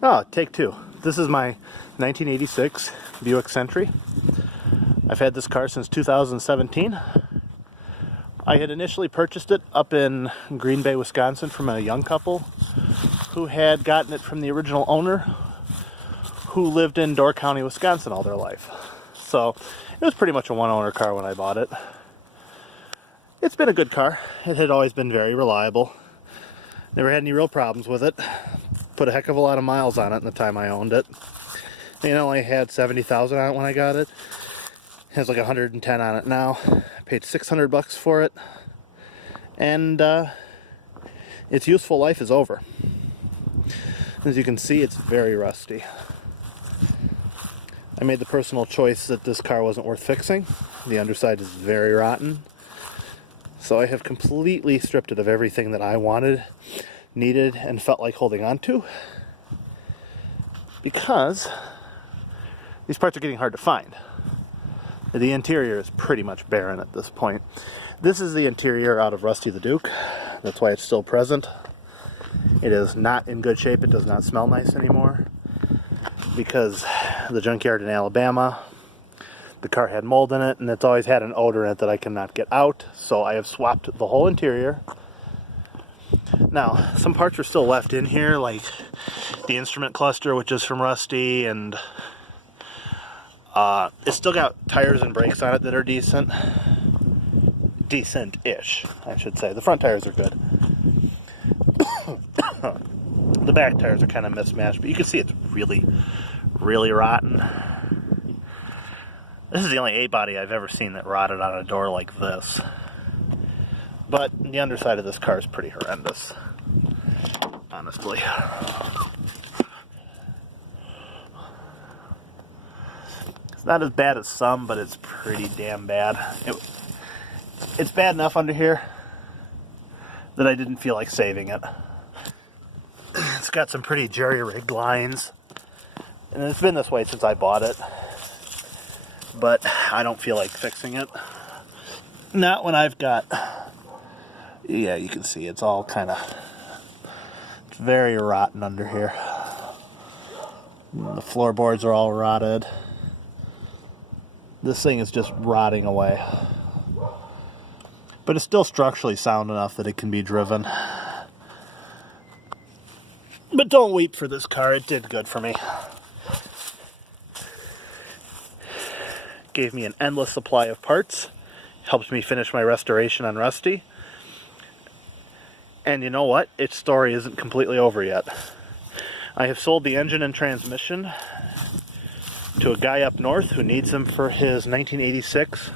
Oh, take two. This is my 1986 Buick Century. I've had this car since 2017. I had initially purchased it up in Green Bay, Wisconsin from a young couple who had gotten it from the original owner who lived in Door County, Wisconsin all their life. So it was pretty much a one-owner car when I bought it. It's been a good car. It had always been very reliable. Never had any real problems with it. Put a heck of a lot of miles on it in the time I owned it. It only had 70,000 on it when I got it. It has like 110 on it now. I paid $600 for it. And its useful life is over. As you can see, it's very rusty. I made the personal choice that this car wasn't worth fixing. The underside is very rotten. So I have completely stripped it of everything that I wanted, needed, and felt like holding on to. Because these parts are getting hard to find. The interior is pretty much barren at this point. This is the interior out of Rusty the Duke. That's why it's still present. It is not in good shape. It does not smell nice anymore. Because the junkyard in Alabama, the car had mold in it, and it's always had an odor in it that I cannot get out. So I have swapped the whole interior. Now, some parts are still left in here, like the instrument cluster, which is from Rusty, and it's still got tires and brakes on it that are decent. Decent-ish, I should say. The front tires are good. The back tires are kind of mismatched, but you can see it's really, really rotten. This is the only A-body I've ever seen that rotted on a door like this. But the underside of this car is pretty horrendous, honestly. It's not as bad as some, but it's pretty damn bad. It's bad enough under here that I didn't feel like saving it. It's got some pretty jerry-rigged lines, and it's been this way since I bought it. But I don't feel like fixing it. Not when I've got... Yeah, you can see it's all kind of... It's very rotten under here. The floorboards are all rotted. This thing is just rotting away. But it's still structurally sound enough that it can be driven. But don't weep for this car. It did good for me. Gave me an endless supply of parts. Helped me finish my restoration on Rusty. And you know what? Its story isn't completely over yet. I have sold the engine and transmission to a guy up north who needs them for his 1986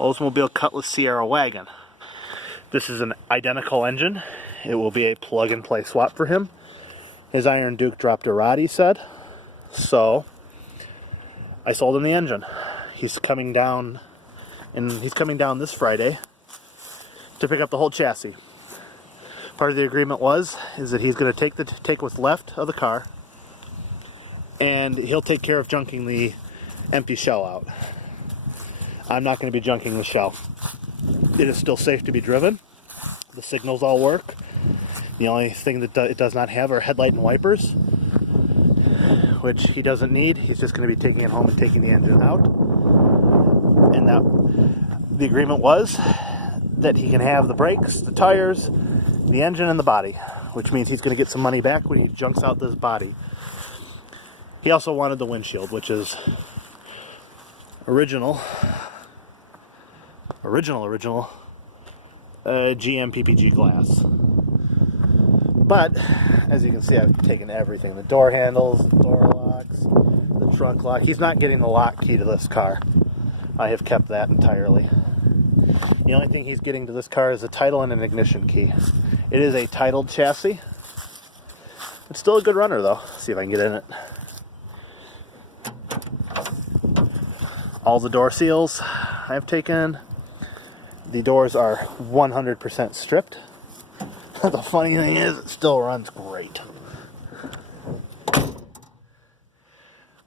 Oldsmobile Cutlass Sierra wagon. This is an identical engine. It will be a plug-and-play swap for him. His Iron Duke dropped a rod, he said. So I sold him the engine. He's coming down, and he's coming down this Friday to pick up the whole chassis. Part of the agreement is that he's going to take what's left of the car, and he'll take care of junking the empty shell out. I'm not going to be junking the shell. It is still safe to be driven. The signals all work. The only thing that it does not have are headlight and wipers, which he doesn't need. He's just going to be taking it home and taking the engine out. And that the agreement was that he can have the brakes, the tires, the engine, and the body, which means he's going to get some money back when he junks out this body. He also wanted the windshield, which is original GM PPG glass. But as you can see, I've taken everything: the door handles, the door locks, the trunk lock. He's not getting the lock key to this car. I have kept that entirely. The only thing he's getting to this car is a title and an ignition key. It is a titled chassis. It's still a good runner though. Let's see if I can get in it. All the door seals I have taken. The doors are 100% stripped. The funny thing is, it still runs great.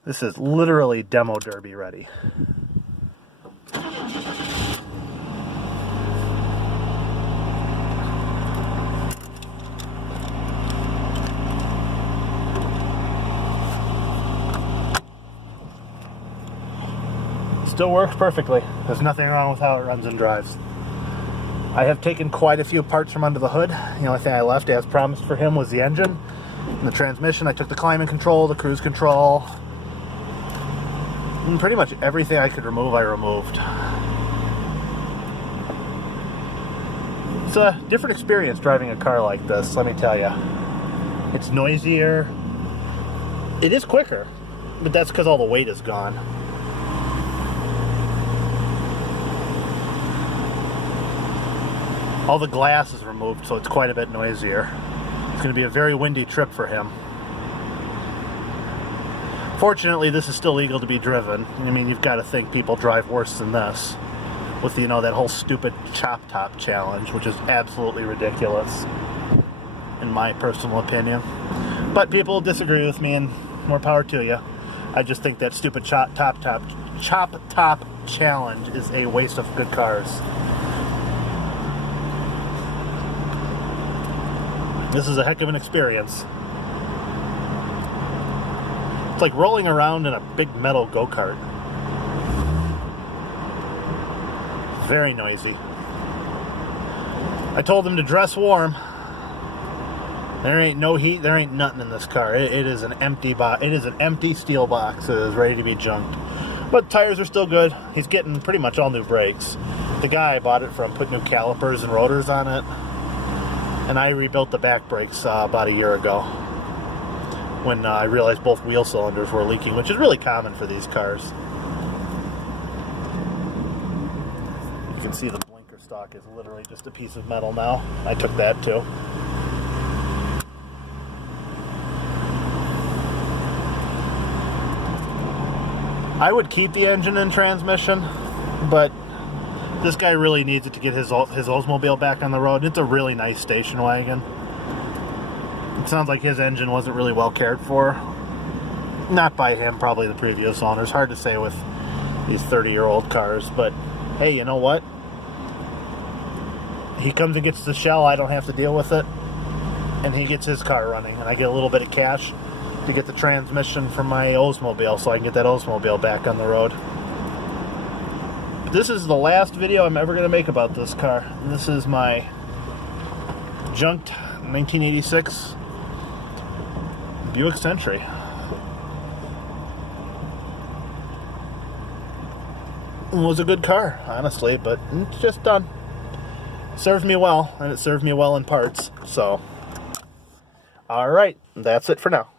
This is literally demo derby ready. Still works perfectly. There's nothing wrong with how it runs and drives. I have taken quite a few parts from under the hood. The only thing I left as promised for him was the engine and the transmission. I took the climate control, the cruise control, and pretty much everything I could remove, I removed. It's a different experience driving a car like this, let me tell you. It's noisier. It is quicker, but that's because all the weight is gone. All the glass is removed, so it's quite a bit noisier. It's going to be a very windy trip for him. Fortunately, this is still legal to be driven. I mean, you've got to think people drive worse than this. With, you know, that whole stupid chop top challenge, which is absolutely ridiculous, in my personal opinion. But people disagree with me, and more power to you. I just think that stupid chop top challenge is a waste of good cars. This is a heck of an experience. It's like rolling around in a big metal go-kart. Very noisy. I told them to dress warm. There ain't no heat, there ain't nothing in this car. It is an empty box. It is an empty steel box. It is ready to be junked. But tires are still good. He's getting pretty much all new brakes. The guy I bought it from put new calipers and rotors on it. And I rebuilt the back brakes about a year ago when I realized both wheel cylinders were leaking, which is really common for these cars. You can see the blinker stock is literally just a piece of metal now. I took that too. I would keep the engine and transmission, but this guy really needs it to get his Oldsmobile back on the road. It's a really nice station wagon. It sounds like his engine wasn't really well cared for. Not by him, probably the previous owners. Hard to say with these 30-year-old cars, but hey, you know what? He comes and gets the shell, I don't have to deal with it, and he gets his car running, and I get a little bit of cash to get the transmission from my Oldsmobile so I can get that Oldsmobile back on the road. This is the last video I'm ever going to make about this car. This is my junked 1986 Buick Century. It was a good car, honestly, but it's just done. Served me well, and it served me well in parts, so. Alright, that's it for now.